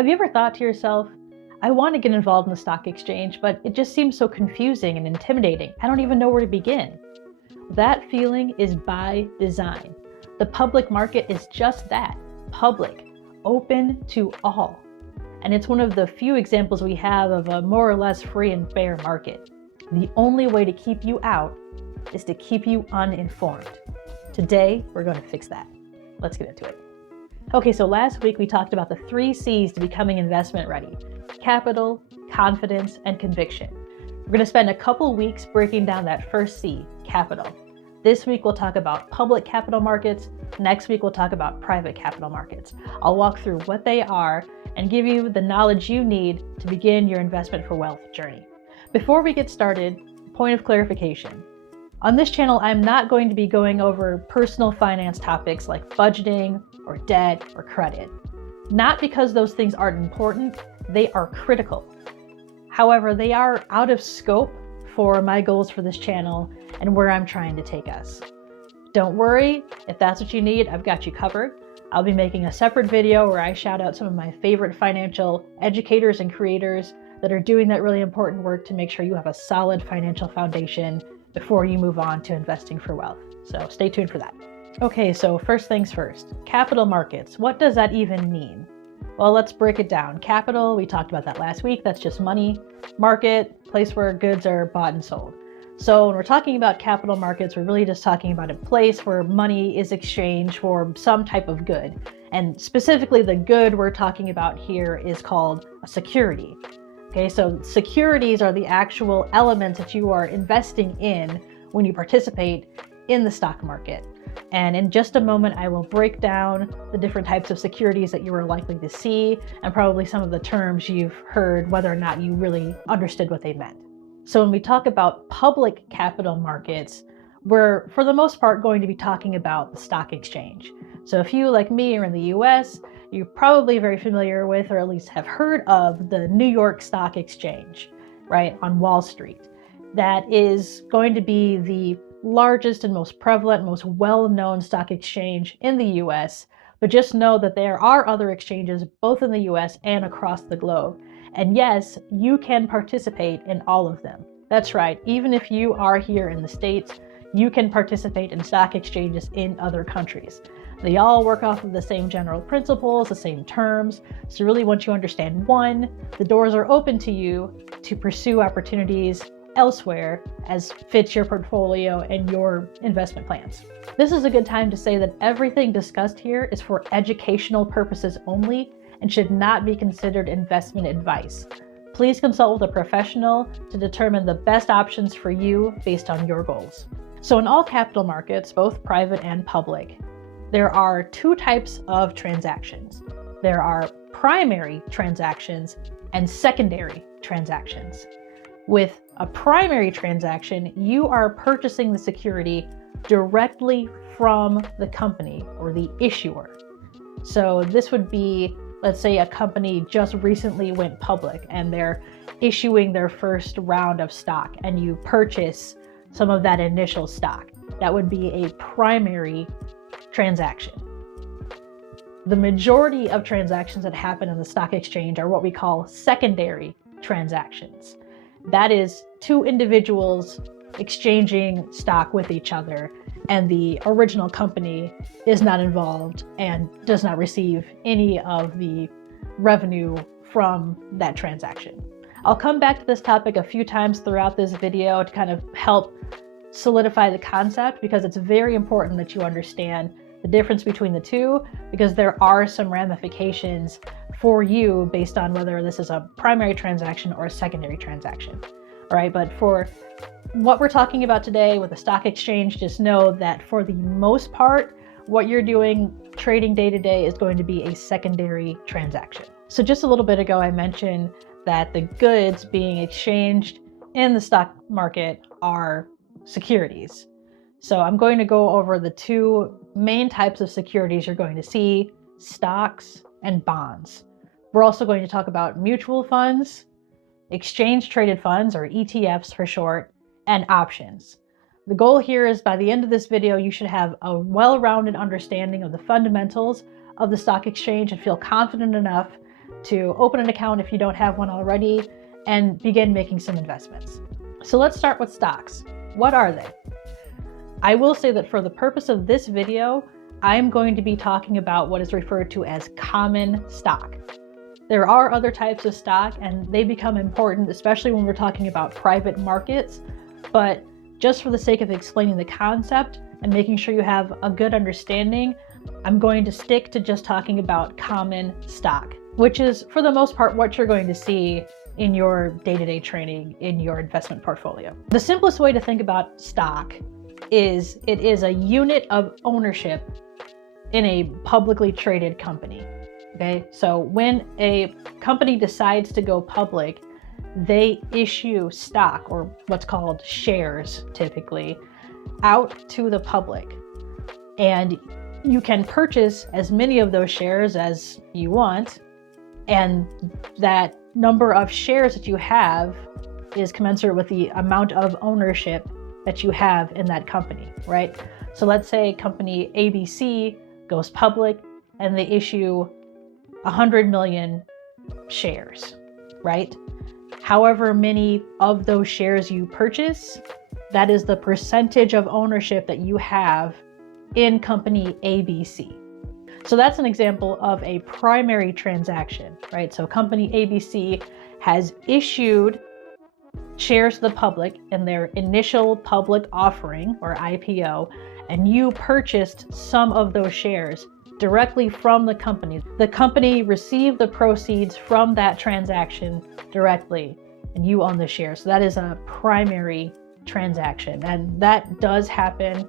Have you ever thought to yourself, I want to get involved in the stock exchange, but it just seems so confusing and intimidating. I don't even know where to begin. That feeling is by design. The public market is just that, public, open to all. And it's one of the few examples we have of a more or less free and fair market. The only way to keep you out is to keep you uninformed. Today, we're going to fix that. Let's get into it. Okay, so last week we talked about the 3 C's to becoming investment ready: capital, confidence, and conviction. We're going to spend a couple weeks breaking down that first C, capital. This week we'll talk about public capital markets. Next week we'll talk about private capital markets. I'll walk through what they are and give you the knowledge you need to begin your investment for wealth journey. Before we get started, point of clarification. On this channel, I'm not going to be going over personal finance topics like budgeting or debt or credit. Not because those things aren't important, they are critical. However, they are out of scope for my goals for this channel and where I'm trying to take us. Don't worry, if that's what you need, I've got you covered. I'll be making a separate video where I shout out some of my favorite financial educators and creators that are doing that really important work to make sure you have a solid financial foundation before you move on to investing for wealth. So stay tuned for that. Okay, so first things first, capital markets. What does that even mean? Well, let's break it down. Capital, we talked about that last week. That's just money. Market, place where goods are bought and sold. So when we're talking about capital markets, we're really just talking about a place where money is exchanged for some type of good. And specifically the good we're talking about here is called a security. Okay, so securities are the actual elements that you are investing in when you participate in the stock market. And in just a moment, I will break down the different types of securities that you are likely to see and probably some of the terms you've heard, whether or not you really understood what they meant. So when we talk about public capital markets, we're for the most part going to be talking about the stock exchange. So if you, like me, are in the US, you're probably very familiar with, or at least have heard of, the New York Stock Exchange, right, on Wall Street. That is going to be the largest and most prevalent, most well-known stock exchange in the US, but just know that there are other exchanges both in the US and across the globe. And yes, you can participate in all of them. That's right, even if you are here in the States, you can participate in stock exchanges in other countries. They all work off of the same general principles, the same terms. So really, once you understand one, the doors are open to you to pursue opportunities elsewhere as fits your portfolio and your investment plans. This is a good time to say that everything discussed here is for educational purposes only and should not be considered investment advice. Please consult with a professional to determine the best options for you based on your goals. So in all capital markets, both private and public, there are 2 types of transactions. There are primary transactions and secondary transactions. With a primary transaction, you are purchasing the security directly from the company or the issuer. So this would be, let's say a company just recently went public and they're issuing their first round of stock and you purchase some of that initial stock. That would be a primary transaction. The majority of transactions that happen in the stock exchange are what we call secondary transactions. That is 2 individuals exchanging stock with each other, and the original company is not involved and does not receive any of the revenue from that transaction. I'll come back to this topic a few times throughout this video to kind of help solidify the concept, because it's very important that you understand the difference between the 2, because there are some ramifications for you based on whether this is a primary transaction or a secondary transaction. All right, but for what we're talking about today with the stock exchange, just know that for the most part, what you're doing trading day to day is going to be a secondary transaction. So just a little bit ago, I mentioned that the goods being exchanged in the stock market are securities. So I'm going to go over the 2 main types of securities you're going to see: stocks and bonds. We're also going to talk about mutual funds, exchange traded funds, or ETFs for short, and options. The goal here is by the end of this video, you should have a well-rounded understanding of the fundamentals of the stock exchange and feel confident enough to open an account if you don't have one already and begin making some investments. So let's start with stocks. What are they? I will say that for the purpose of this video, I'm going to be talking about what is referred to as common stock. There are other types of stock and they become important, especially when we're talking about private markets. But just for the sake of explaining the concept and making sure you have a good understanding, I'm going to stick to just talking about common stock, which is for the most part what you're going to see in your day-to-day trading in your investment portfolio. The simplest way to think about stock is it is a unit of ownership in a publicly traded company. Okay, so when a company decides to go public, they issue stock, or what's called shares typically, out to the public. And you can purchase as many of those shares as you want, and that number of shares that you have is commensurate with the amount of ownership that you have in that company, right? So let's say company ABC goes public and they issue 100 million shares, right? However many of those shares you purchase, that is the percentage of ownership that you have in company ABC. So that's an example of a primary transaction, right? So company ABC has issued shares to the public in their initial public offering, or IPO, and you purchased some of those shares directly from the company. The company received the proceeds from that transaction directly, and you own the shares. So that is a primary transaction, and that does happen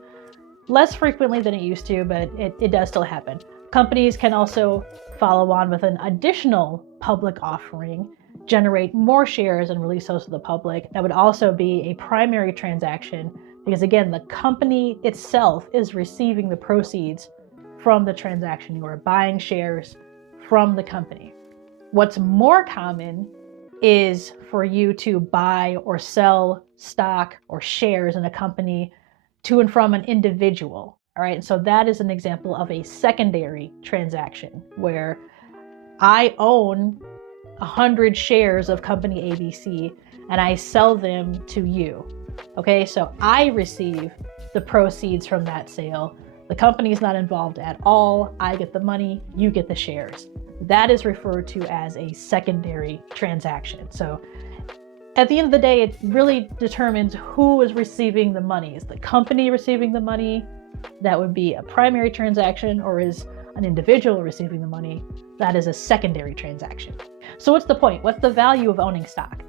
less frequently than it used to, but it does still happen. Companies can also follow on with an additional public offering, generate more shares and release those to the public. That would also be a primary transaction because, again, the company itself is receiving the proceeds from the transaction. You are buying shares from the company. What's more common is for you to buy or sell stock or shares in a company to and from an individual. All right, so that is an example of a secondary transaction where I own 100 shares of company ABC and I sell them to you. Okay, so I receive the proceeds from that sale. The company is not involved at all. I get the money, you get the shares. That is referred to as a secondary transaction. So at the end of the day, it really determines who is receiving the money. Is the company receiving the money? That would be a primary transaction, or is an individual receiving the money? That is a secondary transaction. So what's the point? What's the value of owning stock?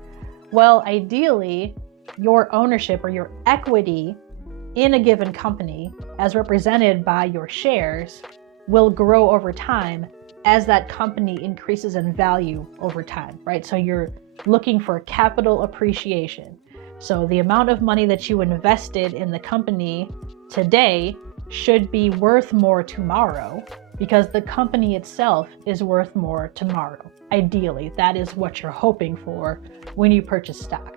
Well, ideally, your ownership or your equity in a given company, as represented by your shares, will grow over time as that company increases in value over time, right? So you're looking for capital appreciation. So the amount of money that you invested in the company today should be worth more tomorrow because the company itself is worth more tomorrow. Ideally, that is what you're hoping for when you purchase stock.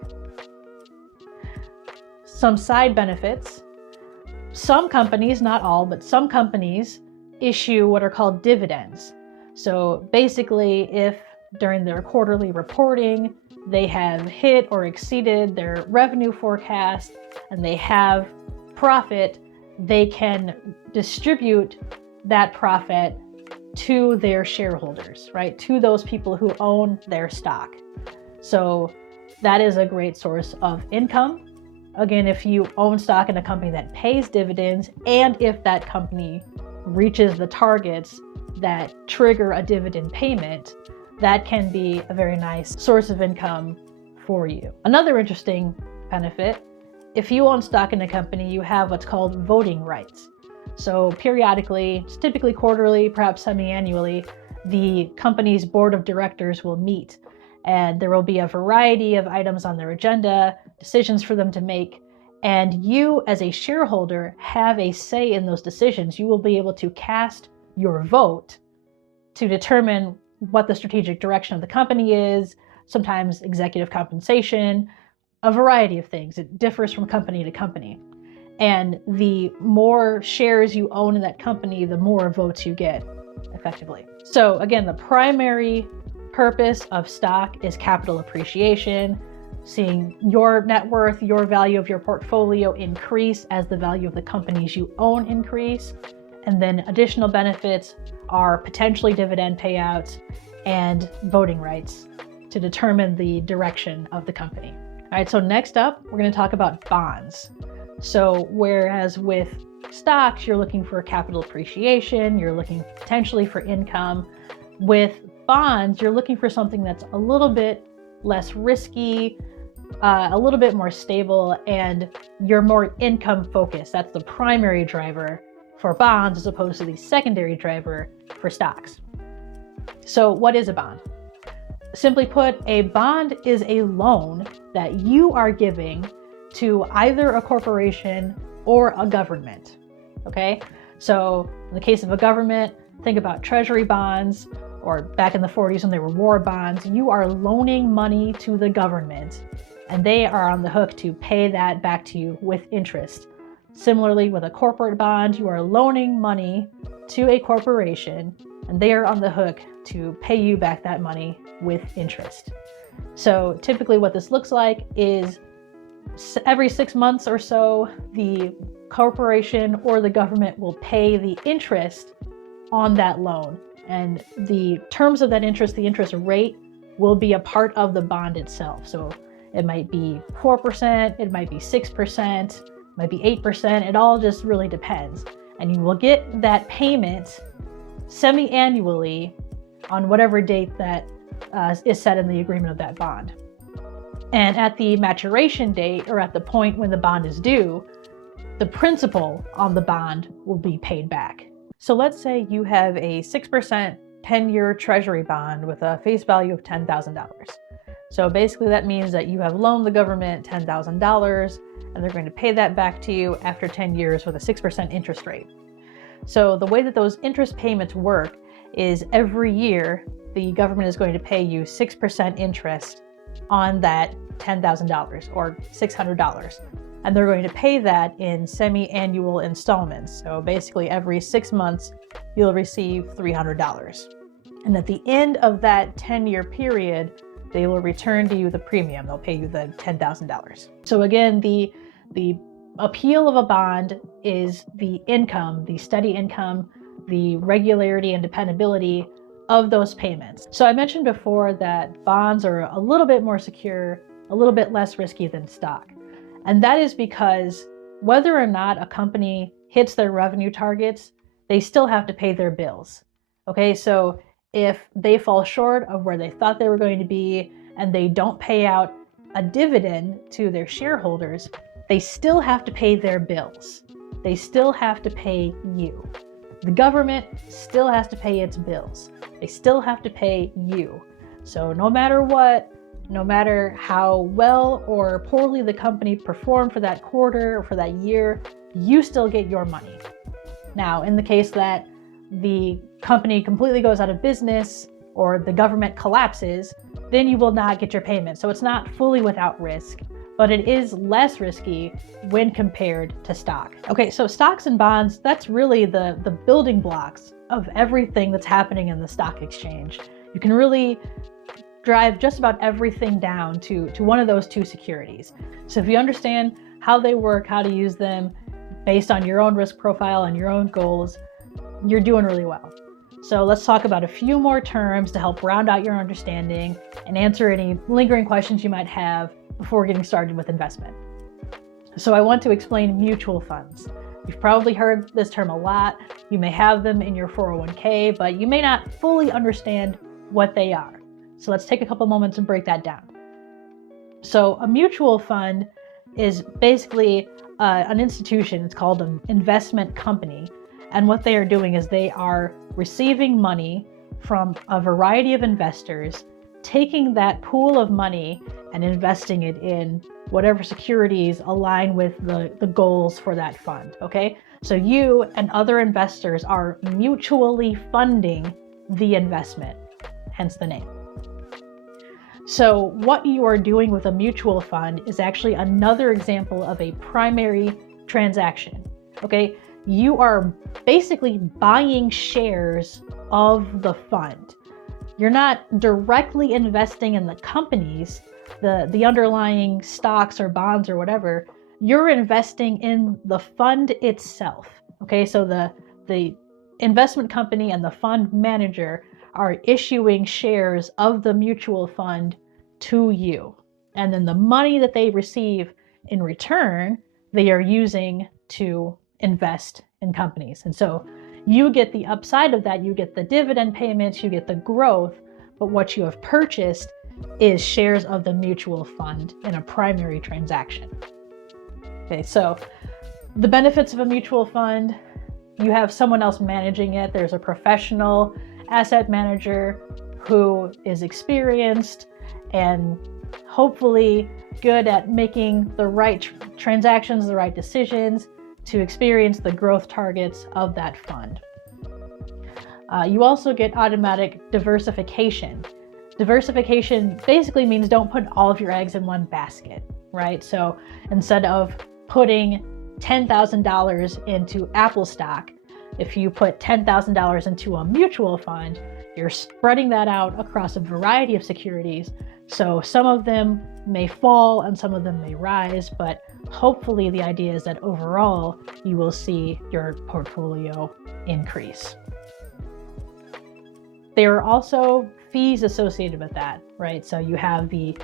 Some side benefits. Some companies, not all, but some companies issue what are called dividends. So basically, if during their quarterly reporting, they have hit or exceeded their revenue forecast and they have profit, they can distribute that profit to their shareholders, right? To those people who own their stock. So that is a great source of income. Again, if you own stock in a company that pays dividends, and if that company reaches the targets that trigger a dividend payment, that can be a very nice source of income for you. Another interesting benefit, if you own stock in a company, you have what's called voting rights. So periodically, it's typically quarterly, perhaps semi-annually, the company's board of directors will meet, and there will be a variety of items on their agenda, decisions for them to make, and you as a shareholder have a say in those decisions. You will be able to cast your vote to determine what the strategic direction of the company is, sometimes executive compensation, a variety of things. It differs from company to company. And the more shares you own in that company, the more votes you get, effectively. So again, the primary purpose of stock is capital appreciation, seeing your net worth, your value of your portfolio increase as the value of the companies you own increase. And then additional benefits are potentially dividend payouts and voting rights to determine the direction of the company. All right, so next up, we're going to talk about bonds. So whereas with stocks, you're looking for capital appreciation, you're looking potentially for income. With bonds, you're looking for something that's a little bit less risky, a little bit more stable, and you're more income focused. That's the primary driver for bonds as opposed to the secondary driver for stocks. So what is a bond? Simply put, a bond is a loan that you are giving to either a corporation or a government. Okay, so in the case of a government, think about treasury bonds, or back in the 40s when they were war bonds. You are loaning money to the government and they are on the hook to pay that back to you with interest. Similarly, with a corporate bond, you are loaning money to a corporation and they are on the hook to pay you back that money with interest. So typically what this looks like is every 6 months or so, the corporation or the government will pay the interest on that loan. And the terms of that interest, the interest rate, will be a part of the bond itself. So it might be 4%, it might be 6%, it might be 8%. It all just really depends. And you will get that payment semi-annually on whatever date that is set in the agreement of that bond. And at the maturation date, or at the point when the bond is due, the principal on the bond will be paid back. So let's say you have a 6% 10-year treasury bond with a face value of $10,000. So basically that means that you have loaned the government $10,000 and they're going to pay that back to you after 10 years with a 6% interest rate. So the way that those interest payments work is every year the government is going to pay you 6% interest on that $10,000 or $600. And they're going to pay that in semi-annual installments. So basically every 6 months, you'll receive $300. And at the end of that 10-year period, they will return to you the premium. They'll pay you the $10,000. So again, the appeal of a bond is the income, the steady income, the regularity and dependability of those payments. So I mentioned before that bonds are a little bit more secure, a little bit less risky than stock. And that is because whether or not a company hits their revenue targets, they still have to pay their bills. Okay, so if they fall short of where they thought they were going to be and they don't pay out a dividend to their shareholders, they still have to pay their bills. They still have to pay you. The government still has to pay its bills. They still have to pay you. So no matter what, no matter how well or poorly the company performed for that quarter or for that year, you still get your money. Now, in the case that the company completely goes out of business or the government collapses, then you will not get your payment. So it's not fully without risk, but it is less risky when compared to stock. Okay, so stocks and bonds, that's really the building blocks of everything that's happening in the stock exchange. You can really drive just about everything down to one of those two securities. So if you understand how they work, how to use them based on your own risk profile and your own goals, you're doing really well. So let's talk about a few more terms to help round out your understanding and answer any lingering questions you might have before getting started with investment. So I want to explain mutual funds. You've probably heard this term a lot. You may have them in your 401k, but you may not fully understand what they are. So let's take a couple moments and break that down. So a mutual fund is basically an institution. It's called an investment company. And what they are doing is they are receiving money from a variety of investors, taking that pool of money and investing it in whatever securities align with the goals for that fund, okay? So you and other investors are mutually funding the investment, hence the name. So what you are doing with a mutual fund is actually another example of a primary transaction, okay? You are basically buying shares of the fund. You're not directly investing in the companies, the underlying stocks or bonds or whatever. You're investing in the fund itself. Okay, so the investment company and the fund manager are issuing shares of the mutual fund to you. And then the money that they receive in return, they are using to invest in companies. And so you get the upside of that. You get the dividend payments, you get the growth, but what you have purchased is shares of the mutual fund in a primary transaction. Okay, so the benefits of a mutual fund: you have someone else managing it. There's a professional asset manager who is experienced and hopefully good at making the right transactions, the right decisions to experience the growth targets of that fund. You also get automatic diversification. Diversification basically means don't put all of your eggs in one basket, right? So instead of putting $10,000 into Apple stock, if you put $10,000 into a mutual fund, you're spreading that out across a variety of securities. So some of them may fall and some of them may rise, but hopefully the idea is that overall you will see your portfolio increase. There are also fees associated with that, right? So you have the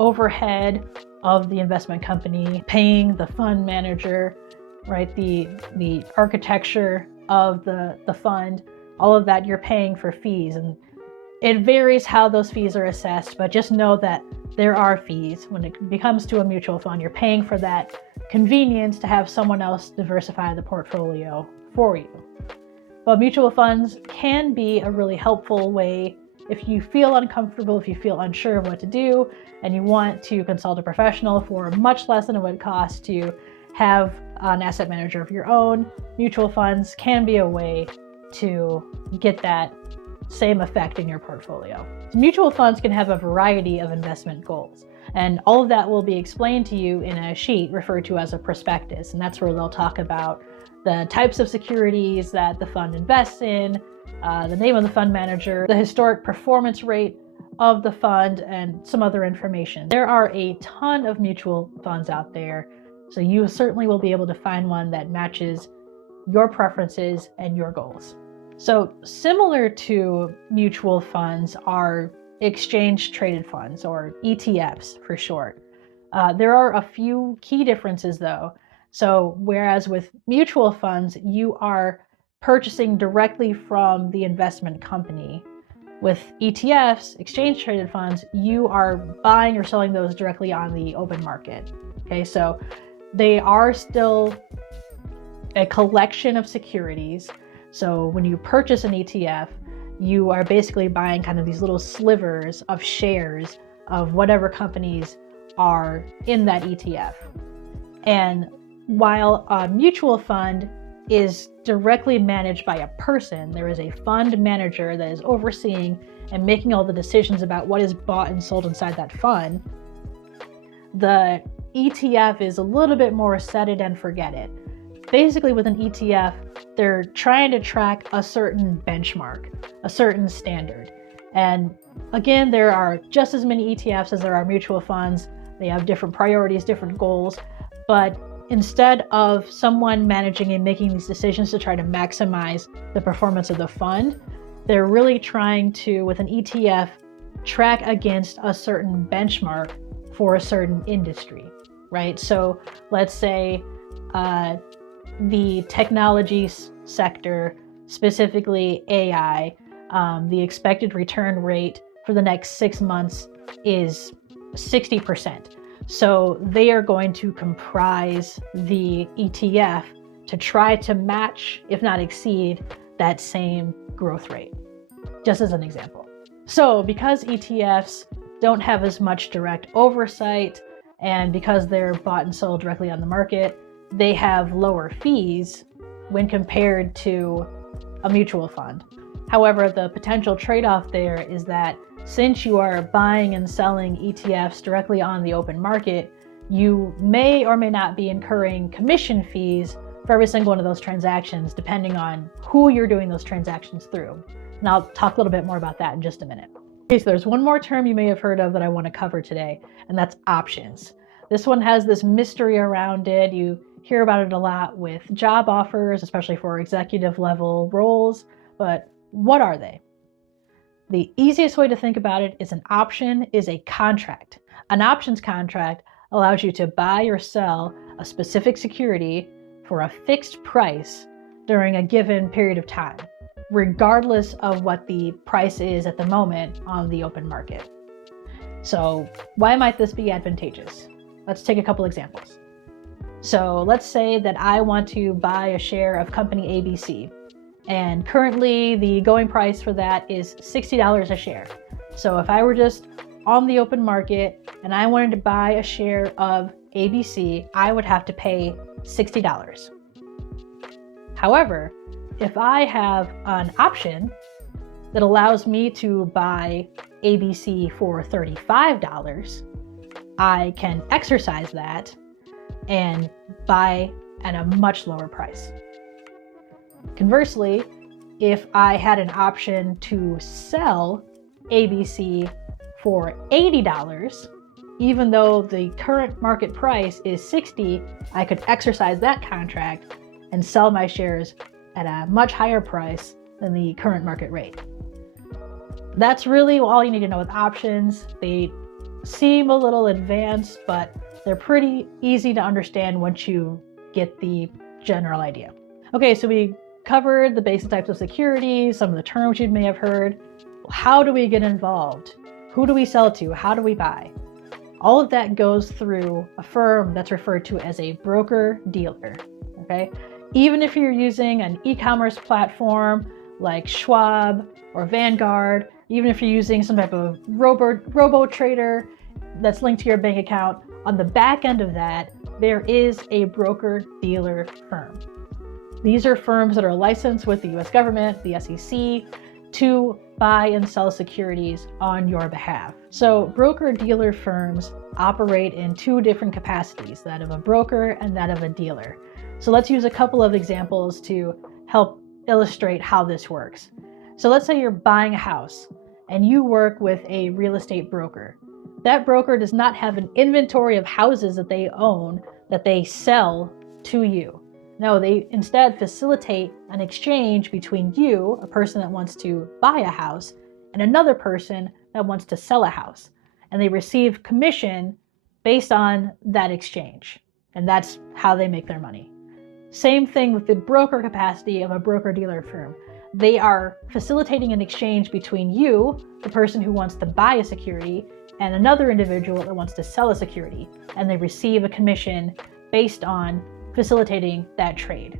overhead of the investment company paying the fund manager, right? The architecture of the fund, all of that you're paying for fees. And it varies how those fees are assessed, but just know that there are fees. When it comes to a mutual fund, you're paying for that convenience to have someone else diversify the portfolio for you. But mutual funds can be a really helpful way if you feel uncomfortable, if you feel unsure of what to do, and you want to consult a professional for much less than it would cost to have an asset manager of your own. Mutual funds can be a way to get that same effect in your portfolio. Mutual funds can have a variety of investment goals, and all of that will be explained to you in a sheet referred to as a prospectus, and that's where they'll talk about the types of securities that the fund invests in, the name of the fund manager, the historic performance rate of the fund, and some other information. There are a ton of mutual funds out there, so you certainly will be able to find one that matches your preferences and your goals. So similar to mutual funds are exchange traded funds, or ETFs for short. There are a few key differences though. So whereas with mutual funds, you are purchasing directly from the investment company, with ETFs, exchange traded funds, you are buying or selling those directly on the open market. Okay, so they are still a collection of securities. So when you purchase an ETF, you are basically buying kind of these little slivers of shares of whatever companies are in that ETF. And while a mutual fund is directly managed by a person, there is a fund manager that is overseeing and making all the decisions about what is bought and sold inside that fund. The ETF is a little bit more set it and forget it. Basically with an ETF, they're trying to track a certain benchmark, a certain standard. And again, there are just as many ETFs as there are mutual funds. They have different priorities, different goals, but instead of someone managing and making these decisions to try to maximize the performance of the fund, they're really trying to, with an ETF, track against a certain benchmark for a certain industry, right? So let's say the technology sector, specifically AI, the expected return rate for the next 6 months is 60%. So they are going to comprise the ETF to try to match, if not exceed, that same growth rate, just as an example. So because ETFs don't have as much direct oversight, and because they're bought and sold directly on the market, they have lower fees when compared to a mutual fund. However, the potential trade-off there is that since you are buying and selling ETFs directly on the open market, you may or may not be incurring commission fees for every single one of those transactions, depending on who you're doing those transactions through. And I'll talk a little bit more about that in just a minute. Okay, so there's one more term you may have heard of that I want to cover today, and that's options. This one has this mystery around it. You hear about it a lot with job offers, especially for executive level roles, but what are they? The easiest way to think about it is an option is a contract. An options contract allows you to buy or sell a specific security for a fixed price during a given period of time, regardless of what the price is at the moment on the open market. So why might this be advantageous? Let's take a couple examples. So let's say that I want to buy a share of company ABC, and currently the going price for that is $60 a share. So if I were just on the open market and I wanted to buy a share of ABC, I would have to pay $60. However, if I have an option that allows me to buy ABC for $35, I can exercise that and buy at a much lower price. Conversely, if I had an option to sell ABC for $80, even though the current market price is $60, I could exercise that contract and sell my shares at a much higher price than the current market rate. That's really all you need to know with options. They seem a little advanced, but they're pretty easy to understand once you get the general idea. Okay, so we covered the basic types of securities, some of the terms you may have heard. How do we get involved? Who do we sell to? How do we buy? All of that goes through a firm that's referred to as a broker-dealer, okay? Even if you're using an e-commerce platform like Schwab or Vanguard, even if you're using some type of robo-trader that's linked to your bank account, on the back end of that, there is a broker-dealer firm. These are firms that are licensed with the US government, the SEC, to buy and sell securities on your behalf. So broker-dealer firms operate in two different capacities, that of a broker and that of a dealer. So let's use a couple of examples to help illustrate how this works. So let's say you're buying a house and you work with a real estate broker. That broker does not have an inventory of houses that they own that they sell to you. No, they instead facilitate an exchange between you, a person that wants to buy a house, and another person that wants to sell a house. And they receive commission based on that exchange. And that's how they make their money. Same thing with the broker capacity of a broker-dealer firm. They are facilitating an exchange between you, the person who wants to buy a security, and another individual that wants to sell a security. And they receive a commission based on facilitating that trade.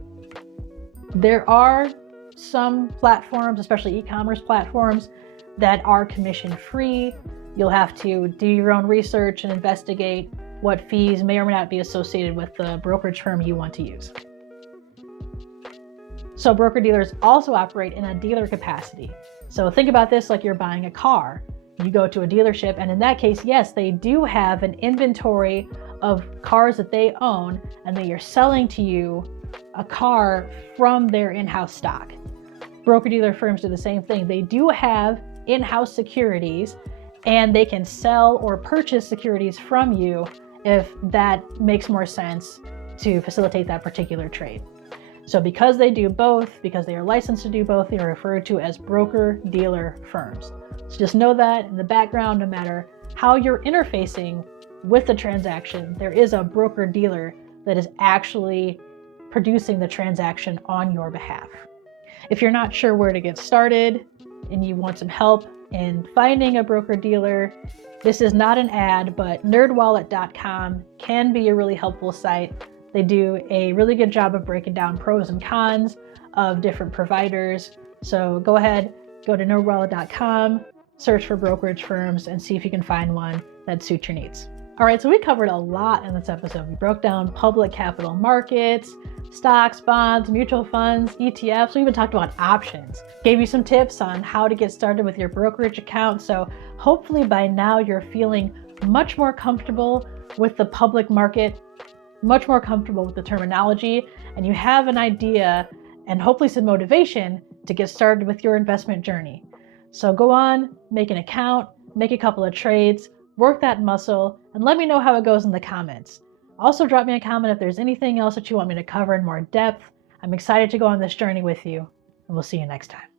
There are some platforms, especially e-commerce platforms, that are commission-free. You'll have to do your own research and investigate what fees may or may not be associated with the brokerage firm you want to use. So broker-dealers also operate in a dealer capacity. So think about this like you're buying a car. You go to a dealership, and in that case, yes, they do have an inventory of cars that they own, and they are selling to you a car from their in-house stock. Broker-dealer firms do the same thing. They do have in-house securities, and they can sell or purchase securities from you if that makes more sense to facilitate that particular trade. So because they do both, because they are licensed to do both, they are referred to as broker-dealer firms. So just know that in the background, no matter how you're interfacing with the transaction, there is a broker-dealer that is actually producing the transaction on your behalf. If you're not sure where to get started and you want some help in finding a broker-dealer, this is not an ad, but nerdwallet.com can be a really helpful site. They do a really good job of breaking down pros and cons of different providers. So go ahead, go to nerdwallet.com, search for brokerage firms, and see if you can find one that suits your needs. All right, so we covered a lot in this episode. We broke down public capital markets, stocks, bonds, mutual funds, ETFs. We even talked about options. Gave you some tips on how to get started with your brokerage account. So hopefully by now you're feeling much more comfortable with the public market, much more comfortable with the terminology, and you have an idea and hopefully some motivation to get started with your investment journey. So go on, make an account, make a couple of trades, work that muscle, and let me know how it goes in the comments. Also drop me a comment if there's anything else that you want me to cover in more depth. I'm excited to go on this journey with you, and we'll see you next time.